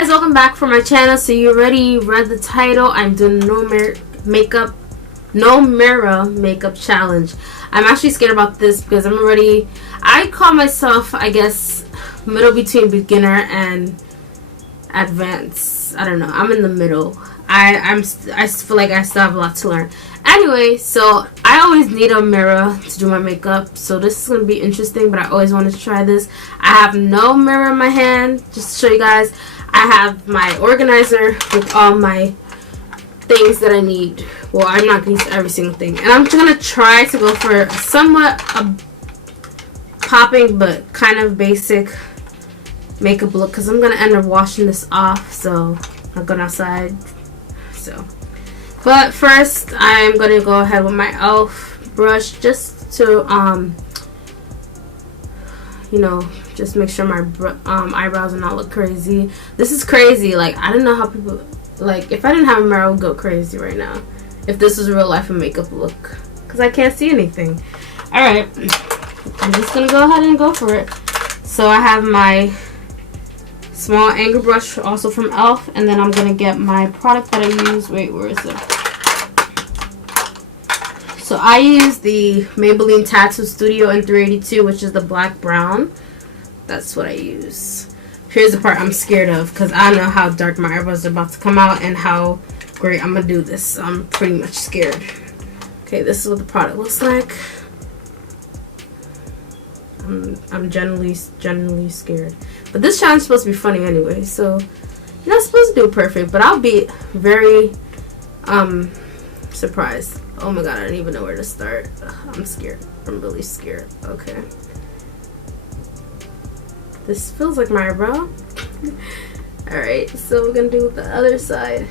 guys, welcome back for my channel. So you already read the title. I'm doing no mirror makeup challenge. I'm actually scared about this because I call myself, I guess, middle between beginner and advanced. I don't know, I'm in the middle. I feel like I still have a lot to learn. Anyway, so I always need a mirror to do my makeup, so this is going to be interesting, but I always wanted to try this. I have no mirror in my hand, just to show you guys. I have my organizer with all my things that I need. Well, I'm not going to use every single thing. And I'm going to try to go for somewhat a popping but kind of basic makeup look, because I'm going to end up washing this off, so I'm going outside. But first, I'm going to go ahead with my e.l.f. brush just to, you know, just make sure my eyebrows do not look crazy. This is crazy. Like, I don't know how people, like, if I didn't have a mirror, I would go crazy right now. If this was a real life makeup look. Because I can't see anything. Alright. I'm just going to go ahead and go for it. So I have my small angle brush also from e.l.f. And then I'm going to get my product that I use. Wait, where is it? So I use the Maybelline Tattoo Studio in 382, which is the black brown. That's what I use. Here's the part I'm scared of, because I know how dark my eyebrows are about to come out and how great I'm going to do this. I'm pretty much scared. Okay, this is what the product looks like. I'm generally scared. But this challenge is supposed to be funny anyway, so you're not supposed to do it perfect, but I'll be very surprised. Oh my god, I don't even know where to start. I'm scared. I'm really scared. Okay. This feels like my eyebrow. Alright, so we're going to do the other side.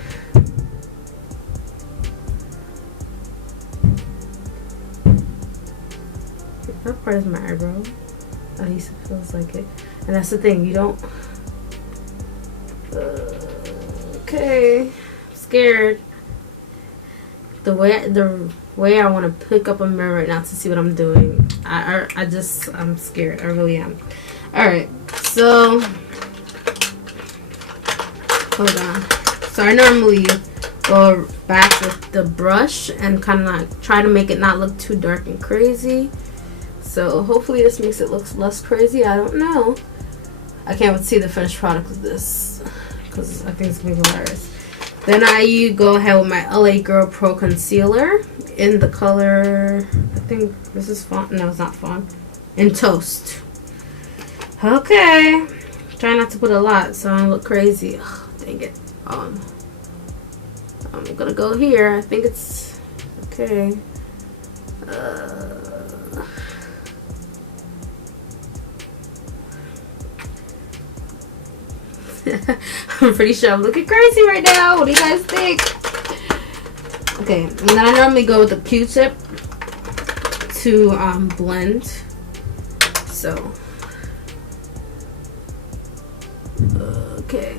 That part is my eyebrow. At least it feels like it. And that's the thing, you don't... okay. I'm scared. The way I want to pick up a mirror right now to see what I'm doing. I'm scared. I really am. Alright, so hold on. So I normally go back with the brush and kind of like try to make it not look too dark and crazy. So hopefully this makes it look less crazy. I don't know. I can't wait to see the finished product of this because I think it's going to be hilarious. Then I go ahead with my LA Girl Pro Concealer in the color, I think this is Fawn. No, it's not Fawn. In Toast. Okay. Try not to put a lot so I don't look crazy. Ugh, dang it. I'm going to go here. I think it's okay. I'm pretty sure I'm looking crazy right now. What do you guys think? Okay, and then I normally go with a Q-tip to blend. So, okay.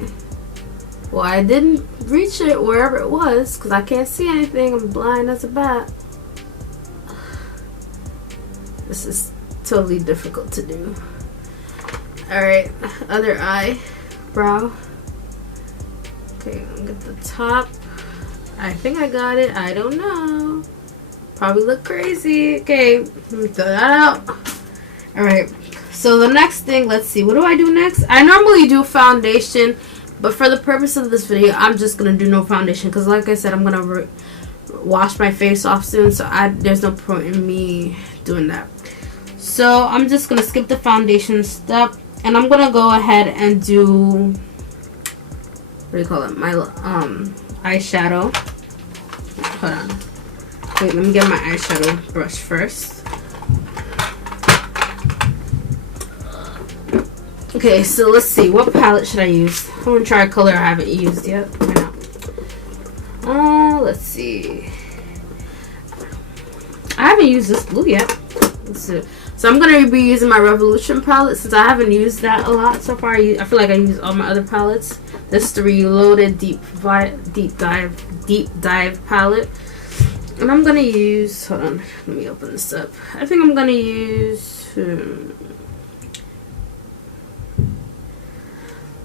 Well, I didn't reach it wherever it was because I can't see anything. I'm blind as a bat. This is totally difficult to do. Alright, other eye. Brow. Okay, I'm gonna get the top. I think I got it. I don't know. Probably look crazy. Okay, let me throw that out. Alright, so the next thing, let's see. What do I do next? I normally do foundation, but for the purpose of this video, I'm just gonna do no foundation because, like I said, I'm gonna wash my face off soon, so there's no point in me doing that. So I'm just gonna skip the foundation step. And I'm gonna go ahead and do, what do you call it? My eyeshadow. Hold on. Wait, let me get my eyeshadow brush first. Okay, so let's see. What palette should I use? I'm gonna try a color I haven't used yet. Why not? Let's see. I haven't used this blue yet. Let's see. So I'm going to be using my Revolution palette since I haven't used that a lot so far. I feel like I used all my other palettes. This is the Reloaded Deep Dive palette. And I'm going to use, hold on, let me open this up. I think I'm going to use,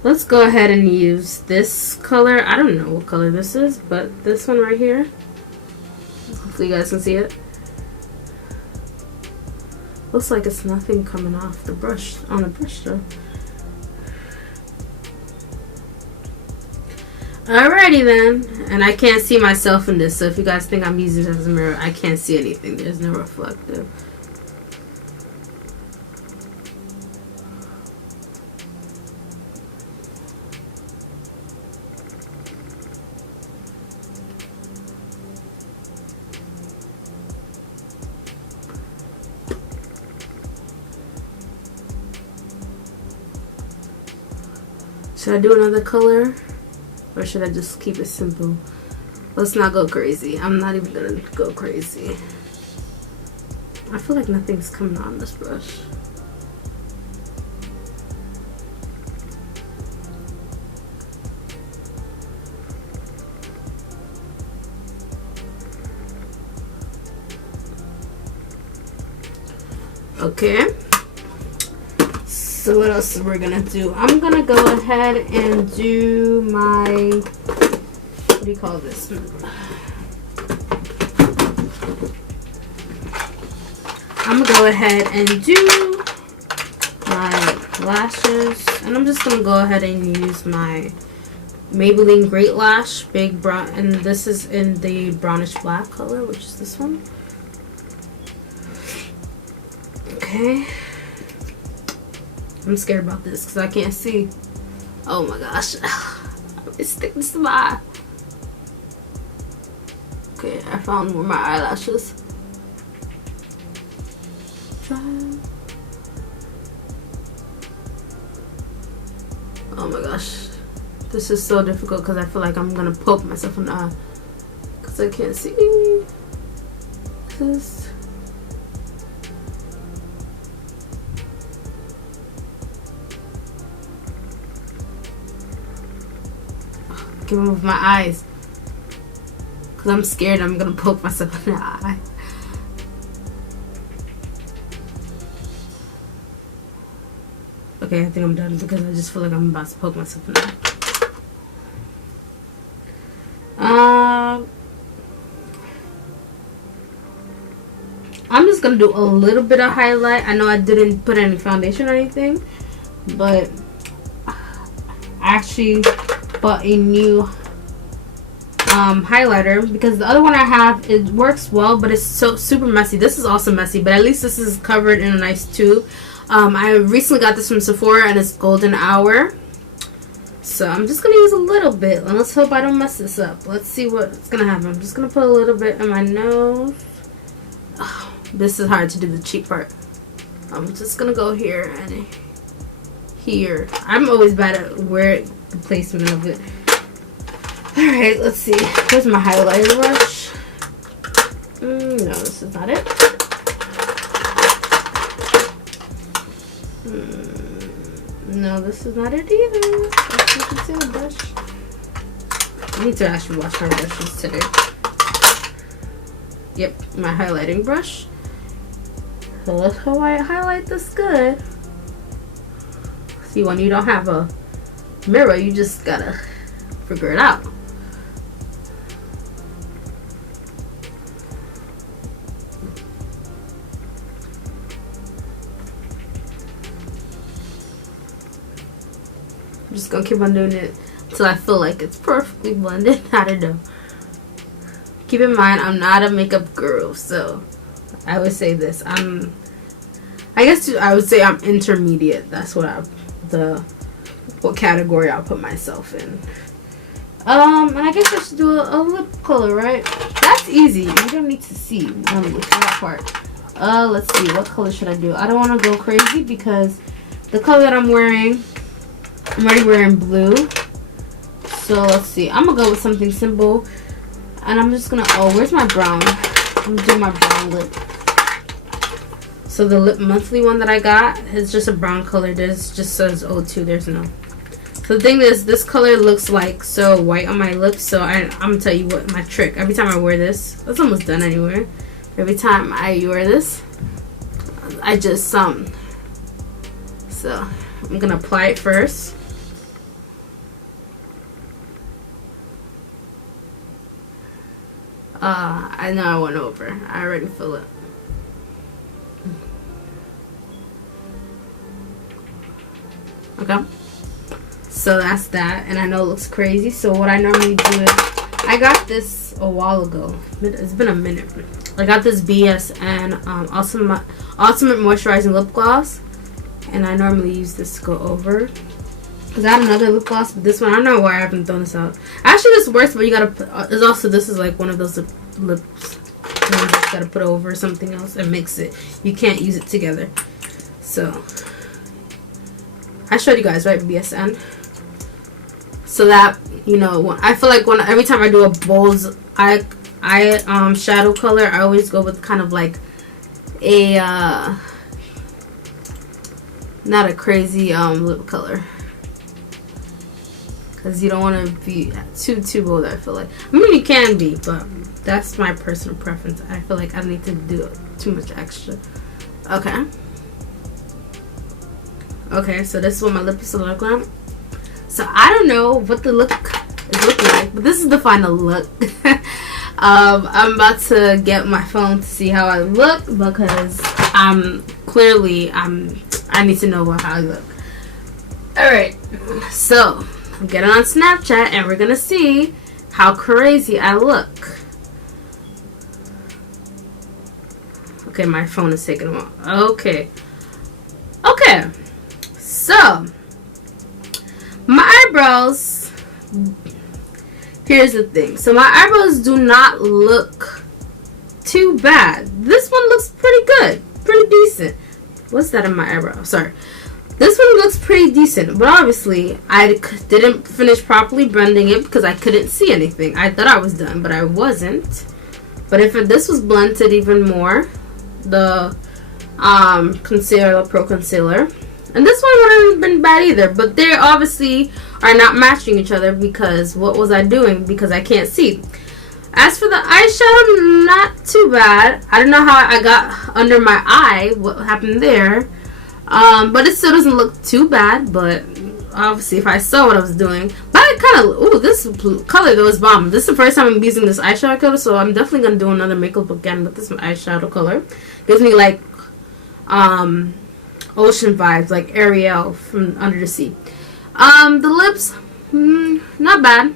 Let's go ahead and use this color. I don't know what color this is, but this one right here. Hopefully you guys can see it. Looks like it's nothing coming off the brush, on the brush though. Alrighty then. And I can't see myself in this, so if you guys think I'm using it as a mirror, I can't see anything. There's no reflective. Should I do another color? Or should I just keep it simple? Let's not go crazy. I'm not even gonna go crazy. I feel like nothing's coming on this brush. Okay. So what else we're gonna do? I'm gonna go ahead and do my, what do you call this? I'm gonna go ahead and do my lashes, and I'm just gonna go ahead and use my Maybelline Great Lash Big Brown, and this is in the brownish black color, which is this one. Okay. I'm scared about this because I can't see. Oh my gosh. It's stick this to my eye. Okay, I found more of my eyelashes. Oh my gosh. This is so difficult because I feel like I'm gonna poke myself in the eye because I can't see. This. I can't move my eyes because I'm scared I'm gonna poke myself in the eye. Okay, I think I'm done because I just feel like I'm about to poke myself in the eye. I'm just gonna do a little bit of highlight. I know I didn't put any foundation or anything, but I actually bought a new highlighter because the other one I have, it works well, but it's so super messy. This is also messy, but at least this is covered in a nice tube. I recently got this from Sephora and it's golden hour, so I'm just gonna use a little bit and let's hope I don't mess this up. Let's see what's gonna happen. I'm just gonna put a little bit in my nose. Oh, this is hard to do the cheek part. I'm just gonna go here and here. I'm always bad at where the placement of it. Alright, let's see. Here's my highlighter brush. No, this is not it. No, this is not it either. I can see the brush. I need to actually wash my brushes today. Yep, my highlighting brush. So let's highlight this good. See, when you don't have a mirror, you just gotta figure it out. I'm just gonna keep on doing it until I feel like it's perfectly blended. I don't know. Keep in mind, I'm not a makeup guru, so I would say this. I guess I would say I'm intermediate. That's what what category I'll put myself in. And I guess I should do a lip color, right? That's easy. You don't need to see that part. Let's see. What color should I do? I don't want to go crazy because the color that I'm wearing, I'm already wearing blue. So let's see. I'm going to go with something simple. And I'm just going to, oh, where's my brown? I'm going to do my brown lip. So the Lip Monthly one that I got is just a brown color. This just says O2. There's no. So the thing is, this color looks like so white on my lips. So I'm going to tell you what my trick. Every time I wear this, that's almost done anyway. Every time I wear this, I just, so I'm going to apply it first. I know I went over. I already feel it. Okay. So that's that. And I know it looks crazy. So what I normally do is, I got this a while ago. It's been a minute. I got this BSN Ultimate Moisturizing Lip Gloss. And I normally use this to go over. Because I had another lip gloss, but this one, I don't know why I haven't thrown this out. Actually, this works, but you gotta put, there's also, this is like one of those lips you just gotta put over something else and mix it. You can't use it together. So, I showed you guys, right, BSN? So that, you know, I feel like every time I do a bold eye shadow color, I always go with kind of like a, not a crazy lip color. Because you don't want to be too bold, I feel like. I mean, you can be, but that's my personal preference. I feel like I need to do too much extra. Okay. Okay, so this is what my lip is looking like. So I don't know what the look is looking like, but this is the final look. I'm about to get my phone to see how I look, because I need to know how I look. Alright, so I'm getting on Snapchat and we're gonna see how crazy I look. Okay, my phone is taking a while. Okay, so my eyebrows, here's the thing. So my eyebrows do not look too bad. This one looks pretty good, pretty decent. What's that in my eyebrow? Sorry. This one looks pretty decent, but obviously I didn't finish properly blending it because I couldn't see anything. I thought I was done, but I wasn't. But if this was blended even more, the concealer, Pro Concealer, and this one wouldn't have been bad either, but they obviously are not matching each other, because what was I doing? Because I can't see. As for the eyeshadow, not too bad. I don't know how I got under my eye, what happened there. But it still doesn't look too bad, but obviously if I saw what I was doing. But I kind of, ooh, this color though is bomb. This is the first time I'm using this eyeshadow color, so I'm definitely going to do another makeup again with this eyeshadow color. Gives me like, ocean vibes, like Ariel from Under the Sea. The lips, not bad.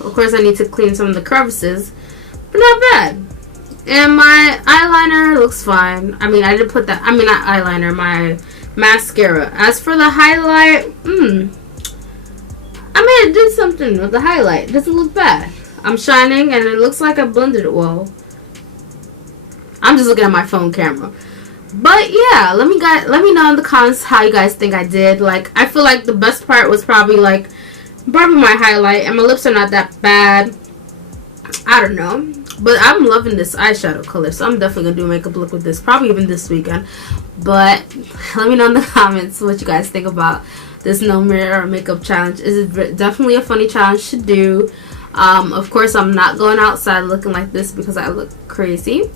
Of course I need to clean some of the crevices, but not bad. And my eyeliner looks fine. I mean, I didn't put that, I mean, not eyeliner, my mascara. As for the highlight, I mean, I did something with the highlight. It doesn't look bad. I'm shining, and it looks like I blended it well. I'm just looking at my phone camera. But yeah, let me know in the comments how you guys think I did. Like, I feel like the best part was probably my highlight, and my lips are not that bad. I don't know. But I'm loving this eyeshadow color, so I'm definitely going to do a makeup look with this, probably even this weekend. But let me know in the comments what you guys think about this no mirror makeup challenge. Is it definitely a funny challenge to do? Of course, I'm not going outside looking like this because I look crazy.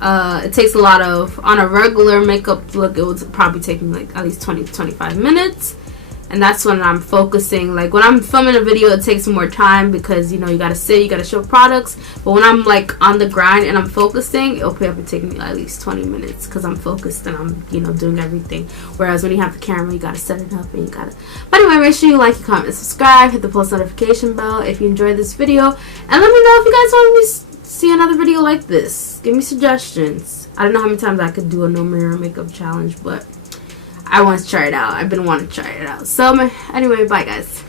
It takes a lot of, on a regular makeup look, it would probably take me like at least 20 to 25 minutes. And that's when I'm focusing. Like when I'm filming a video, it takes more time because, you know, you gotta sit, you gotta show products. But when I'm like on the grind and I'm focusing, it'll probably take me at least 20 minutes because I'm focused and I'm, you know, doing everything. Whereas when you have the camera, you gotta set it up and you gotta. But anyway, make sure you like, comment, subscribe, hit the post notification bell if you enjoyed this video, and let me know if you guys want me to see another video like this. Give me suggestions. I don't know how many times I could do a no mirror makeup challenge, but I want to try it out. I've been wanting to try it out. So anyway, bye guys.